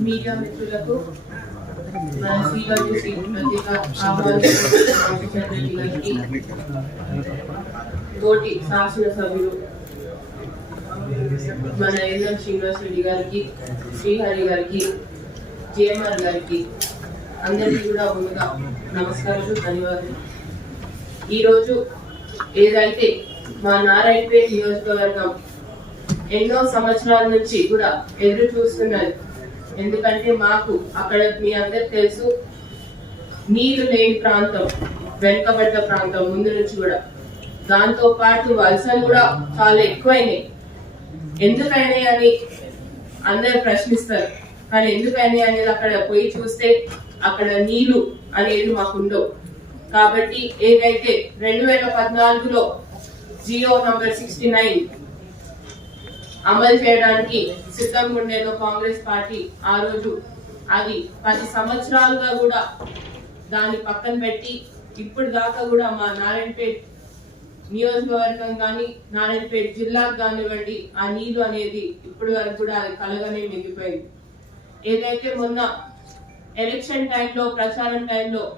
Media మిత్రులకు మన గారికి తోటి శాసనసభ్యులు మన ఎన్ఎం శ్రీనివాస్ రెడ్డి గారికి శ్రీహరి గారికి జేఎంఆర్ గారికి అందరికీ కూడా ముందుగా నమస్కారాలు ధన్యవాదాలు. ఈరోజు ఏదైతే మా నారాయణపేట నియోజకవర్గం ఎన్నో సంవత్సరాల నుంచి కూడా ఎదురు చూస్తున్నది ఎందుకంటే మాకు అక్కడ మీ అందరికి తెలుసు నీళ్ళు లేని ప్రాంతం వెనుకబడ్డ ప్రాంతం ముందు నుంచి కూడా. దాంతో పాటు వలసలు కూడా చాలా ఎక్కువైనాయి. ఎందుకైనాయి అని అందరు ప్రశ్నిస్తారు. కానీ ఎందుకైనాయి అనేది అక్కడ పోయి చూస్తే అక్కడ నీళ్ళు అనేది మాకు ఉండవు. కాబట్టి ఏదైతే రెండు వేల పద్నాలుగులో జియో నంబర్ సిక్స్టీ నైన్ అమలు చేయడానికి సిద్ధంగా ఉండేదో కాంగ్రెస్ పార్టీ ఆ రోజు. అది పది సంవత్సరాలుగా కూడా దాన్ని పక్కన పెట్టి ఇప్పుడు దాకా కూడా మా నారాయణపేట్ నియోజకవర్గం కానీ నారాయణపేట్ జిల్లాకు కానివ్వండి ఆ నీళ్ళు అనేది ఇప్పటి వరకు కూడా అది కలగానే మిగిలిపోయింది. ఏదైతే మొన్న ఎలక్షన్ టైంలో ప్రచారం టైంలో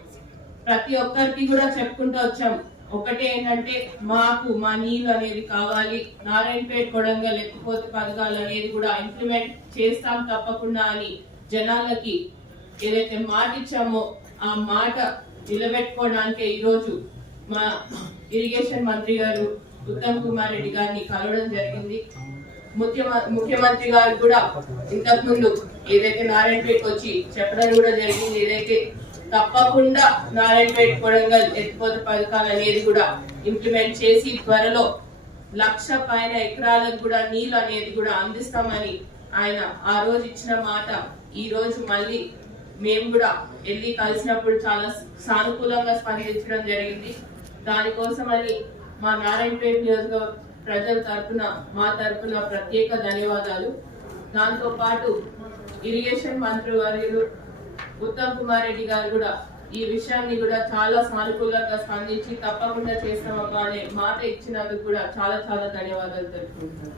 ప్రతి ఒక్కరికి కూడా చెప్పుకుంటూ వచ్చాం. ఒకటే ఏంటంటే మాకు మా నీళ్ళు అనేది కావాలి. నారాయణపేట కొడంగా లేకపోతే పథకాలు అనేది కూడా ఇంప్లిమెంట్ చేస్తాం తప్పకుండా అని జనాలకి ఏదైతే మాట ఇచ్చామో ఆ మాట నిలబెట్టుకోవడానికే ఈరోజు మా ఇరిగేషన్ మంత్రి గారు ఉత్తమ్ కుమార్ రెడ్డి గారిని కలవడం జరిగింది. ముఖ్యమ- ముఖ్యమంత్రి గారు కూడా ఇంతకు ముందు ఏదైతే నారాయణపేటకి వచ్చి చెప్పడం కూడా జరిగింది ఏదైతే తప్పకుండా నారాయణపేట కొడంగల్ ఎత్తిపోత పథకాలు అనేది కూడా ఇంప్లిమెంట్ చేసి త్వరలో లక్ష పైన ఎకరాలకు కూడా నీళ్ళు అనేది కూడా అందిస్తామని ఆయన ఆ రోజు ఇచ్చిన మాట. ఈ రోజు మళ్ళీ మేము కూడా వెళ్ళి కలిసినప్పుడు చాలా సానుకూలంగా స్పందించడం జరిగింది. దానికోసమని మా నారాయణపేట నియోజకవర్గ ప్రజల తరఫున మా తరపున ప్రత్యేక ధన్యవాదాలు. దాంతో పాటు ఇరిగేషన్ మంత్రి వర్యులు ఉత్తమ్ కుమార్ రెడ్డి గారు కూడా ఈ విషయాన్ని కూడా చాలా సానుకూలంగా స్పందించి తప్పకుండా చేస్తామబ్బా అనే మాట ఇచ్చినందుకు కూడా చాలా చాలా ధన్యవాదాలు తెలుపుకుంటున్నాను.